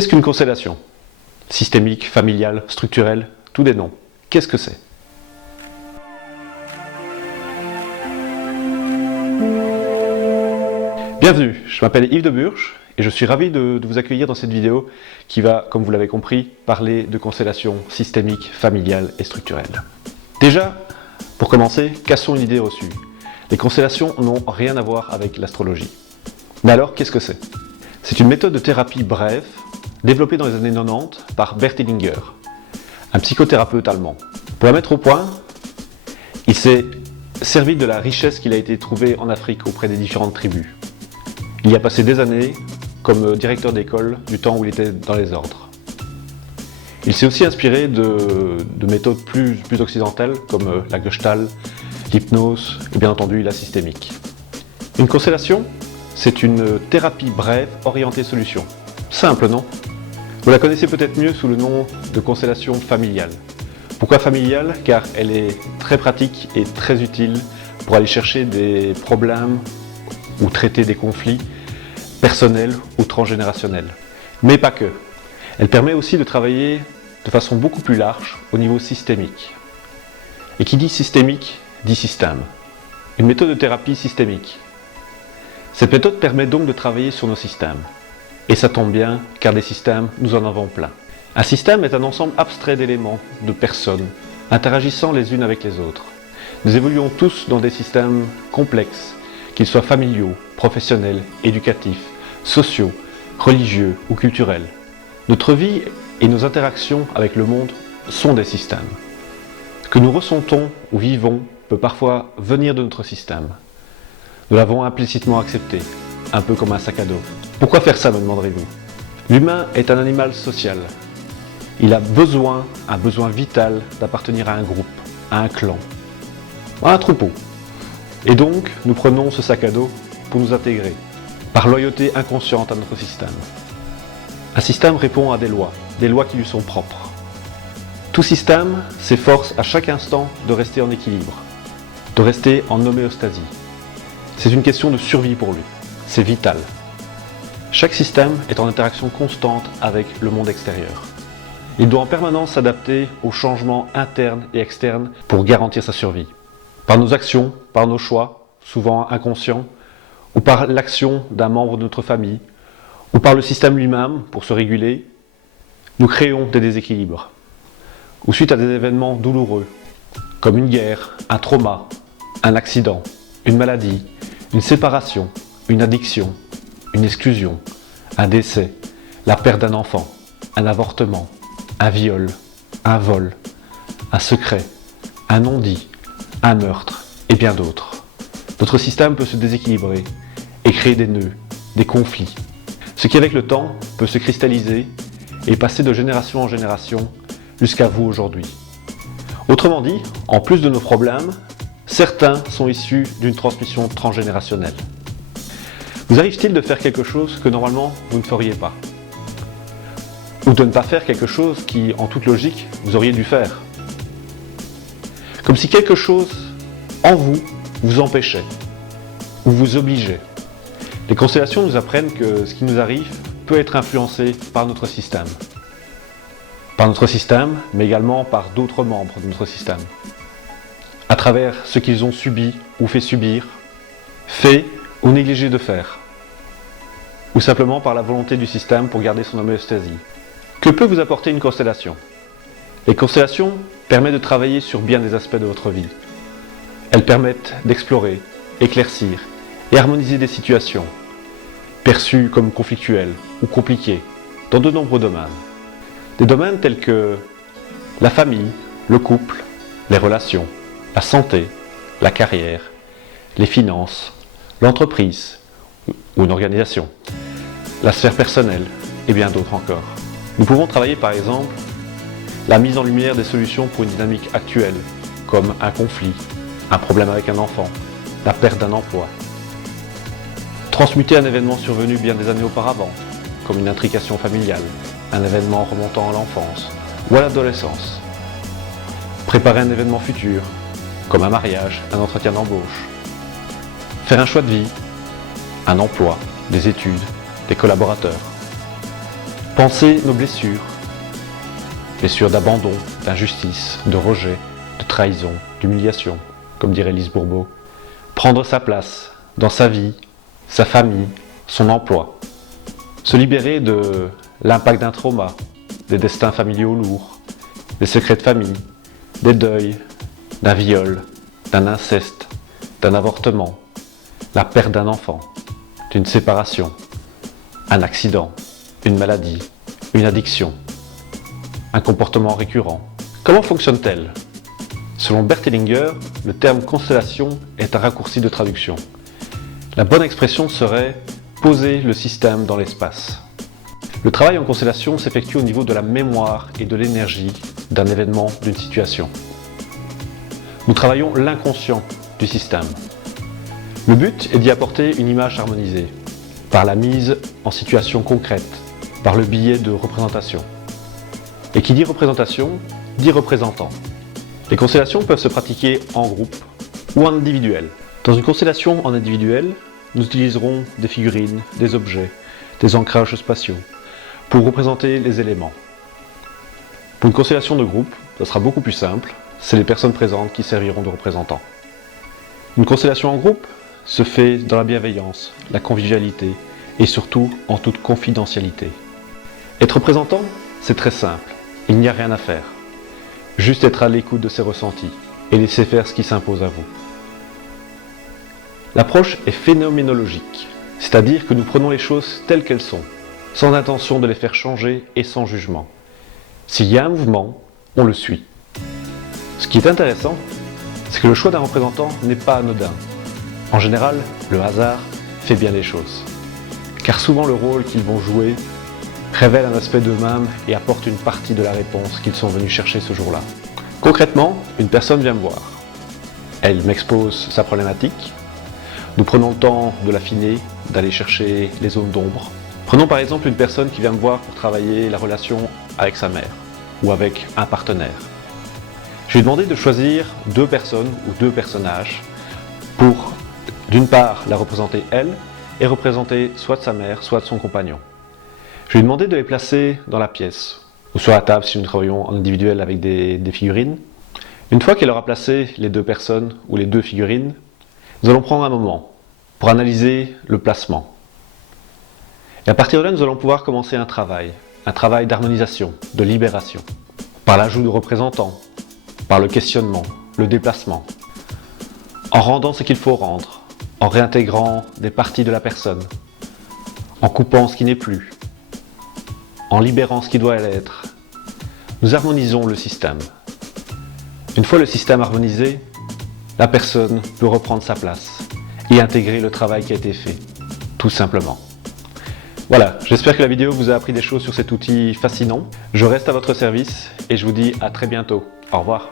Qu'est-ce qu'une constellation? Systémique, familiale, structurelle, tous des noms. Qu'est-ce que c'est? Bienvenue, je m'appelle Yves de Burch et je suis ravi de vous accueillir dans cette vidéo qui va, comme vous l'avez compris, parler de constellations systémiques, familiales et structurelles. Déjà, pour commencer, cassons une idée reçue. Les constellations n'ont rien à voir avec l'astrologie. Mais alors, qu'est-ce que c'est? C'est une méthode de thérapie brève, développée dans les années 90 par Bert Hellinger, un psychothérapeute allemand. Pour la mettre au point, il s'est servi de la richesse qu'il a été trouvé en Afrique auprès des différentes tribus. Il y a passé des années comme directeur d'école du temps où il était dans les ordres. Il s'est aussi inspiré de méthodes plus occidentales comme la Gestalt, l'hypnose et bien entendu la systémique. Une constellation, c'est une thérapie brève orientée solution. Simple, non? Vous la connaissez peut-être mieux sous le nom de constellation familiale. Pourquoi familiale? Car elle est très pratique et très utile pour aller chercher des problèmes ou traiter des conflits personnels ou transgénérationnels. Mais pas que. Elle permet aussi de travailler de façon beaucoup plus large au niveau systémique. Et qui dit systémique, dit système. Une méthode de thérapie systémique. Cette méthode permet donc de travailler sur nos systèmes. Et ça tombe bien, car des systèmes, nous en avons plein. Un système est un ensemble abstrait d'éléments, de personnes, interagissant les unes avec les autres. Nous évoluons tous dans des systèmes complexes, qu'ils soient familiaux, professionnels, éducatifs, sociaux, religieux ou culturels. Notre vie et nos interactions avec le monde sont des systèmes. Ce que nous ressentons ou vivons peut parfois venir de notre système. Nous l'avons implicitement accepté, un peu comme un sac à dos. Pourquoi faire ça, me demanderez-vous? L'humain est un animal social. Il a un besoin vital d'appartenir à un groupe, à un clan, à un troupeau. Et donc, nous prenons ce sac à dos pour nous intégrer, par loyauté inconsciente à notre système. Un système répond à des lois qui lui sont propres. Tout système s'efforce à chaque instant de rester en équilibre, de rester en homéostasie. C'est une question de survie pour lui, c'est vital. Chaque système est en interaction constante avec le monde extérieur. Il doit en permanence s'adapter aux changements internes et externes pour garantir sa survie. Par nos actions, par nos choix, souvent inconscients, ou par l'action d'un membre de notre famille, ou par le système lui-même pour se réguler, nous créons des déséquilibres. Ou suite à des événements douloureux, comme une guerre, un trauma, un accident, une maladie, une séparation, une addiction, une exclusion, un décès, la perte d'un enfant, un avortement, un viol, un vol, un secret, un non-dit, un meurtre et bien d'autres. Notre système peut se déséquilibrer et créer des nœuds, des conflits, ce qui avec le temps peut se cristalliser et passer de génération en génération jusqu'à vous aujourd'hui. Autrement dit, en plus de nos problèmes, certains sont issus d'une transmission transgénérationnelle. Vous arrive-t-il de faire quelque chose que normalement vous ne feriez pas? Ou de ne pas faire quelque chose qui, en toute logique, vous auriez dû faire? Comme si quelque chose en vous vous empêchait ou vous obligeait. Les constellations nous apprennent que ce qui nous arrive peut être influencé par notre système. Par notre système, mais également par d'autres membres de notre système. À travers ce qu'ils ont subi ou fait subir, fait ou négligé de faire. Ou simplement par la volonté du système pour garder son homéostasie. Que peut vous apporter une constellation? Les constellations permettent de travailler sur bien des aspects de votre vie. Elles permettent d'explorer, éclaircir et harmoniser des situations, perçues comme conflictuelles ou compliquées, dans de nombreux domaines. Des domaines tels que la famille, le couple, les relations, la santé, la carrière, les finances, l'entreprise ou une organisation, la sphère personnelle et bien d'autres encore. Nous pouvons travailler par exemple la mise en lumière des solutions pour une dynamique actuelle, comme un conflit, un problème avec un enfant, la perte d'un emploi. Transmuter un événement survenu bien des années auparavant, comme une intrication familiale, un événement remontant à l'enfance ou à l'adolescence. Préparer un événement futur, comme un mariage, un entretien d'embauche. Faire un choix de vie, un emploi, des études, des collaborateurs. Penser nos blessures. Blessures d'abandon, d'injustice, de rejet, de trahison, d'humiliation, comme dirait Lise Bourbeau. Prendre sa place dans sa vie, sa famille, son emploi. Se libérer de l'impact d'un trauma, des destins familiaux lourds, des secrets de famille, des deuils, d'un viol, d'un inceste, d'un avortement, la perte d'un enfant, d'une séparation, un accident, une maladie, une addiction, un comportement récurrent. Comment fonctionne-t-elle? Selon Bert Hellinger, le terme constellation est un raccourci de traduction. La bonne expression serait « poser le système dans l'espace ». Le travail en constellation s'effectue au niveau de la mémoire et de l'énergie d'un événement, d'une situation. Nous travaillons l'inconscient du système. Le but est d'y apporter une image harmonisée, par la mise en situation concrète, par le biais de représentation. Et qui dit représentation, dit représentant. Les constellations peuvent se pratiquer en groupe ou en individuel. Dans une constellation en individuel, nous utiliserons des figurines, des objets, des ancrages spatiaux pour représenter les éléments. Pour une constellation de groupe, ça sera beaucoup plus simple, c'est les personnes présentes qui serviront de représentants. Une constellation en groupe se fait dans la bienveillance, la convivialité et surtout en toute confidentialité. Être représentant, c'est très simple, il n'y a rien à faire. Juste être à l'écoute de ses ressentis et laisser faire ce qui s'impose à vous. L'approche est phénoménologique, c'est-à-dire que nous prenons les choses telles qu'elles sont, sans intention de les faire changer et sans jugement. S'il y a un mouvement, on le suit. Ce qui est intéressant, c'est que le choix d'un représentant n'est pas anodin. En général, le hasard fait bien les choses. Car souvent le rôle qu'ils vont jouer révèle un aspect d'eux-mêmes et apporte une partie de la réponse qu'ils sont venus chercher ce jour-là. Concrètement, une personne vient me voir. Elle m'expose sa problématique. Nous prenons le temps de l'affiner, d'aller chercher les zones d'ombre. Prenons par exemple une personne qui vient me voir pour travailler la relation avec sa mère ou avec un partenaire. Je lui ai demandé de choisir deux personnes ou deux personnages pour, d'une part, la représenter elle et représenter soit de sa mère, soit de son compagnon. Je lui ai demandé de les placer dans la pièce ou sur la table si nous travaillons en individuel avec des figurines. Une fois qu'elle aura placé les deux personnes ou les deux figurines, nous allons prendre un moment pour analyser le placement. Et à partir de là, nous allons pouvoir commencer un travail d'harmonisation, de libération, par l'ajout de représentants, par le questionnement, le déplacement, en rendant ce qu'il faut rendre, en réintégrant des parties de la personne, en coupant ce qui n'est plus, en libérant ce qui doit l'être. Nous harmonisons le système. Une fois le système harmonisé, la personne peut reprendre sa place et intégrer le travail qui a été fait, tout simplement. Voilà, j'espère que la vidéo vous a appris des choses sur cet outil fascinant. Je reste à votre service et je vous dis à très bientôt. Au revoir.